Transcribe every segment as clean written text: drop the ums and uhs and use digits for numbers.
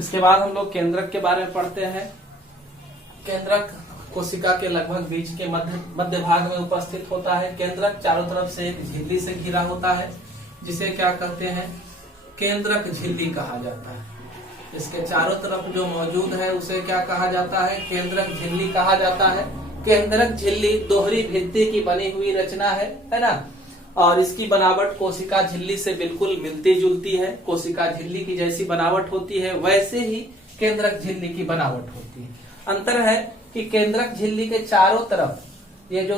इसके बाद हम लोग केंद्रक के बारे में पढ़ते हैं। केंद्रक कोशिका के लगभग बीच के मध्य भाग में उपस्थित होता है। केंद्रक चारों तरफ से एक झिल्ली से घिरा होता है, जिसे क्या कहते हैं, केंद्रक झिल्ली कहा जाता है। इसके चारों तरफ जो मौजूद है उसे क्या कहा जाता है, केंद्रक झिल्ली कहा जाता है। केंद्रक झिल्ली दोहरी भित्ति की बनी हुई रचना है ना, और इसकी बनावट कोशिका झिल्ली से बिल्कुल मिलती जुलती है। कोशिका झिल्ली की जैसी बनावट होती है वैसे ही केंद्रक झिल्ली की बनावट होती है। अंतर है कि केंद्रक झिल्ली के चारों तरफ ये जो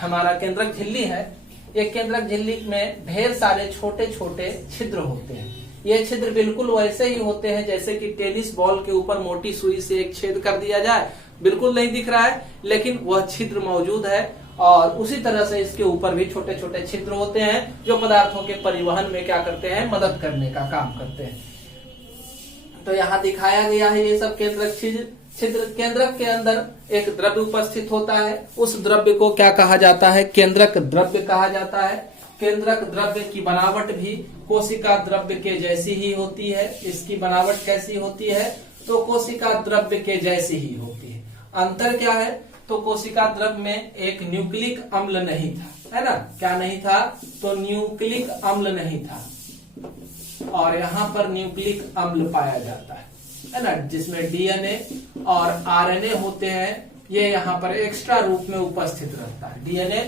हमारा केंद्रक झिल्ली है, ये केंद्रक झिल्ली में ढेर सारे छोटे छोटे छिद्र होते हैं। ये छिद्र बिल्कुल वैसे ही होते हैं जैसे कि टेनिस बॉल के ऊपर मोटी सुई से एक छेद कर दिया जाए। बिल्कुल नहीं दिख रहा है, लेकिन वह छिद्र मौजूद है। और उसी तरह से इसके ऊपर भी छोटे छोटे छिद्र होते हैं जो पदार्थों के परिवहन में क्या करते हैं, मदद करने का काम करते हैं। तो यहाँ दिखाया गया है ये सब केंद्रक छिद्र। केंद्रक के अंदर एक द्रव्य उपस्थित होता है, उस द्रव्य को क्या कहा जाता है, केंद्रक द्रव्य कहा जाता है। केंद्रक द्रव्य की बनावट भी कोशिका द्रव्य के जैसी ही होती है। इसकी बनावट कैसी होती है, तो कोशिका द्रव्य के जैसी ही होती है। अंतर क्या है, तो कोशिका द्रव्य में एक न्यूक्लिक अम्ल नहीं था, है ना, क्या नहीं था, तो न्यूक्लिक अम्ल नहीं था, और यहाँ पर न्यूक्लिक अम्ल पाया जाता है ना, जिसमें डीएनए और आरएनए होते हैं। ये यहाँ पर एक्स्ट्रा रूप में उपस्थित रहता है। डीएनए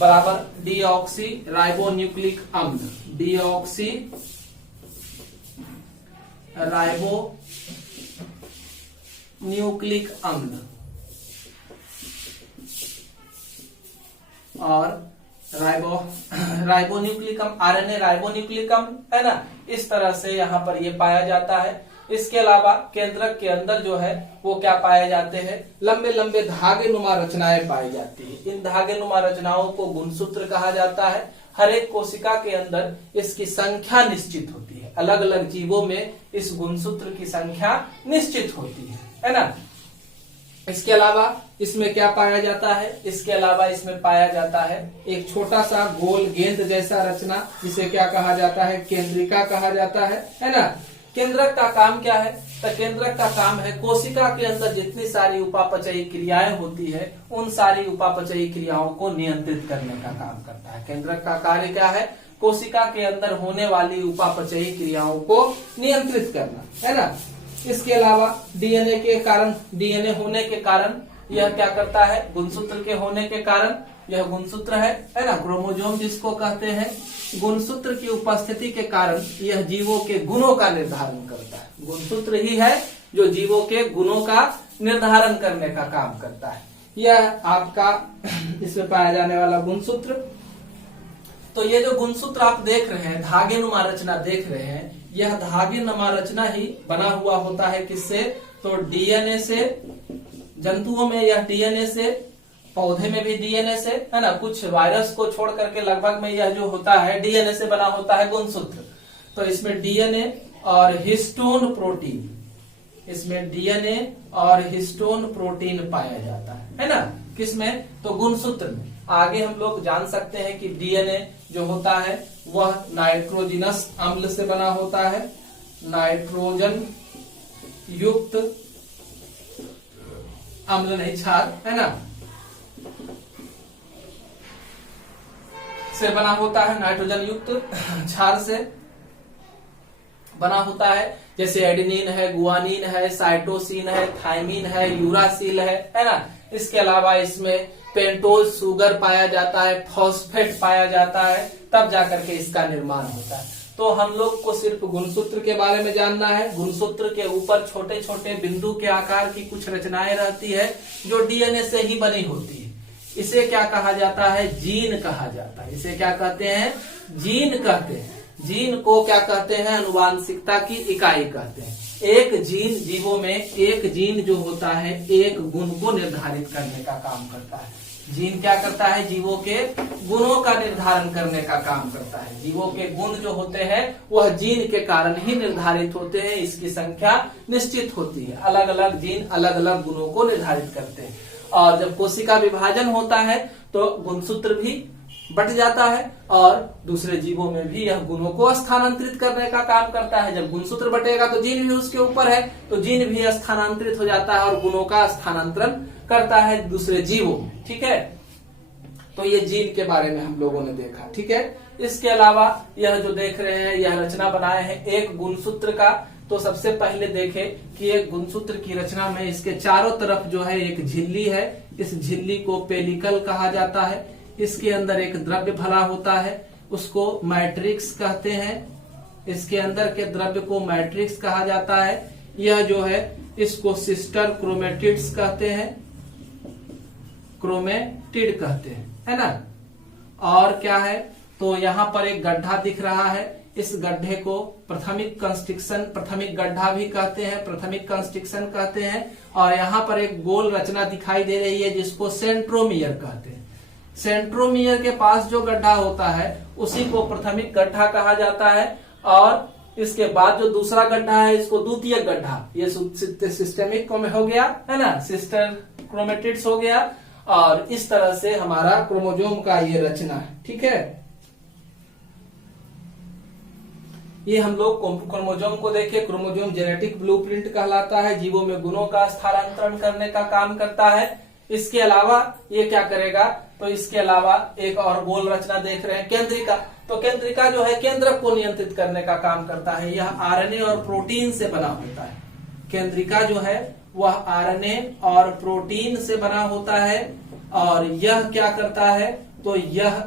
बराबर डीऑक्सी राइबो न्यूक्लिक अम्ल, डीऑक्सी राइबो न्यूक्लिक अम्ल, और राइबोन्यूक्लिक अम्ल, आरएनए राइबोन्यूक्लिक अम्ल, है ना। इस तरह से यहाँ पर ये पाया जाता है। इसके अलावा केंद्रक के अंदर जो है वो क्या पाए जाते हैं, लंबे लंबे धागे नुमा रचनाएं पाई जाती है। इन धागे नुमा रचनाओं को गुणसूत्र कहा जाता है। हर एक कोशिका के अंदर इसकी संख्या निश्चित होती है। अलग अलग जीवों में इस गुणसूत्र की संख्या निश्चित होती है ना। इसके अलावा इसमें क्या पाया जाता है, इसके अलावा इसमें पाया जाता है एक छोटा सा गोल गेंद जैसा रचना, जिसे क्या कहा जाता है, केंद्रिका कहा जाता है ना। केंद्रक का काम क्या है, तो केंद्रक का काम है कोशिका के अंदर जितनी सारी उपापचयी क्रियाएं होती है उन सारी उपापचयी क्रियाओं को नियंत्रित करने का काम करता है। केंद्रक का कार्य क्या है, कोशिका के अंदर होने वाली उपापचयी क्रियाओं को नियंत्रित करना, है ना। इसके अलावा डीएनए के कारण, डीएनए होने के कारण यह क्या करता है, गुणसूत्र के होने के कारण यह गुणसूत्र है ना, क्रोमोसोम जिसको कहते हैं। गुणसूत्र की उपस्थिति के कारण यह जीवों के गुणों का निर्धारण करता है। गुणसूत्र ही है जो जीवों के गुणों का निर्धारण करने का काम करता है। यह आपका इसमें पाया जाने वाला गुणसूत्र। तो ये जो गुणसूत्र आप देख रहे हैं, धागे नुमा रचना देख रहे हैं, यह धागे नुमा रचना ही बना हुआ होता है किससे, तो डीएनए से। जंतुओं में यह डीएनए से, पौधे में भी डीएनए से, है ना। कुछ वायरस को छोड़ करके लगभग में यह जो होता है डीएनए से बना होता है गुणसूत्र। तो इसमें डीएनए और हिस्टोन प्रोटीन, इसमें डीएनए और हिस्टोन प्रोटीन पाया जाता है ना। किसमें, तो गुणसूत्र में। आगे हम लोग जान सकते हैं कि डीएनए जो होता है वह नाइट्रोजनस अम्ल से बना होता है, नाइट्रोजन युक्त अम्ल नहीं, क्षार, है ना, से बना होता है। नाइट्रोजन युक्त क्षार से बना होता है, जैसे एडेनिन है, गुआनिन है, साइटोसिन है, थाइमिन है, यूरासिल है ना। इसके अलावा इसमें पेंटोज शुगर पाया जाता है, फॉस्फेट पाया जाता है, तब जाकर के इसका निर्माण होता है। तो हम लोग को सिर्फ गुणसूत्र के बारे में जानना है। गुणसूत्र के ऊपर छोटे छोटे बिंदु के आकार की कुछ रचनाएं रहती है जो डीएनए से ही बनी होती है। इसे क्या कहा जाता है, जीन कहा जाता है। इसे क्या कहते हैं, जीन कहते हैं। जीन को क्या कहते हैं, अनुवांशिकता की इकाई कहते हैं। एक जीन, जीवों में एक जीन जो होता है एक गुण को निर्धारित करने का काम करता है। जीन क्या करता है, जीवों के गुणों का निर्धारण करने का काम करता है। जीवों के गुण जो होते हैं वह जीन के कारण ही निर्धारित होते हैं। इसकी संख्या निश्चित होती है। अलग अलग जीन अलग अलग गुणों को निर्धारित करते हैं। और जब कोशिका विभाजन होता है तो गुणसूत्र भी बट जाता है और दूसरे जीवों में भी यह गुणों को स्थानांतरित करने का काम करता है। जब गुणसूत्र बटेगा तो जीन भी उसके ऊपर है, तो जीन भी स्थानांतरित हो जाता है और गुणों का स्थानांतरण करता है दूसरे जीवों में। ठीक है, तो ये जीन के बारे में हम लोगों ने देखा। ठीक है, इसके अलावा यह जो देख रहे हैं, यह रचना बनाए हैं एक गुणसूत्र का। तो सबसे पहले देखें कि एक गुणसूत्र की रचना में इसके चारों तरफ जो है एक झिल्ली है, इस झिल्ली को पेलिकल कहा जाता है। इसके अंदर एक द्रव्य भरा होता है, उसको मैट्रिक्स कहते हैं। इसके अंदर के द्रव्य को मैट्रिक्स कहा जाता है। यह जो है इसको सिस्टर क्रोमेटिड्स कहते हैं, क्रोमेटिड कहते हैं, है ना। और क्या है, तो यहाँ पर एक गड्ढा दिख रहा है, इस गड्ढे को प्राथमिक कंस्ट्रक्शन, प्राथमिक गड्ढा भी कहते हैं, प्राथमिक कंस्ट्रक्शन कहते हैं। और यहाँ पर एक गोल रचना दिखाई दे रही है जिसको सेंट्रोमियर कहते हैं। सेंट्रोमियर के पास जो गड्ढा होता है उसी को प्राथमिक गड्ढा कहा जाता है। और इसके बाद जो दूसरा गड्ढा है इसको द्वितीयक गड्ढा, ये सिस्टेमिक हो गया, है ना, सिस्टर क्रोमेटिड्स हो गया। और इस तरह से हमारा क्रोमोजोम का ये रचना है। ठीक है, ये हम लोग क्रोमोजोम को देखे। क्रोमोजोम जेनेटिक ब्लूप्रिंट कहलाता है, जीवों में गुणों का स्थानांतरण करने का काम करता है। इसके अलावा ये क्या करेगा, तो इसके अलावा एक और गोल रचना देख रहे हैं, केंद्रिका। तो केंद्रिका जो है केंद्रक को नियंत्रित करने का काम करता है। यह आरएनए और प्रोटीन से बना होता है। केंद्रिका जो है वह आरएनए और प्रोटीन से बना होता है। और यह क्या करता है, तो यह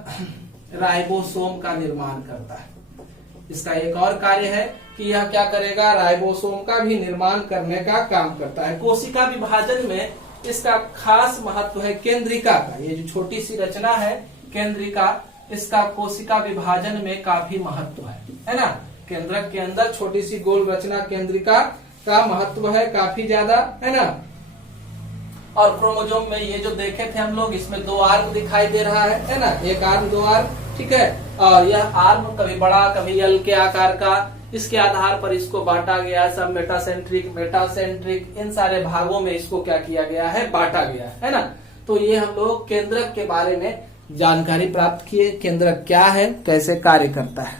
राइबोसोम का निर्माण करता है। इसका एक और कार्य है कि यह क्या करेगा, राइबोसोम का भी निर्माण करने का काम करता है। कोशिका विभाजन में इसका खास महत्व है केंद्रिका का। ये जो छोटी सी रचना है केंद्रिका, इसका कोशिका विभाजन में काफी महत्व है ना। केंद्रक के अंदर छोटी सी गोल रचना केंद्रिका का महत्व है काफी ज्यादा, है ना। और क्रोमोजोम में ये जो देखे थे हम लोग, इसमें दो आर्म दिखाई दे रहा है ना, एक आर्म दो आर्म। ठीक है, और यह आर्म कभी बड़ा कभी एल के आकार का, इसके आधार पर इसको बांटा गया। सब मेटासेंट्रिक इन सारे भागों में इसको क्या किया गया है, बांटा गया है ना। तो ये हम लोग केंद्रक के बारे में जानकारी प्राप्त किए, केंद्रक क्या है, कैसे कार्य करता है।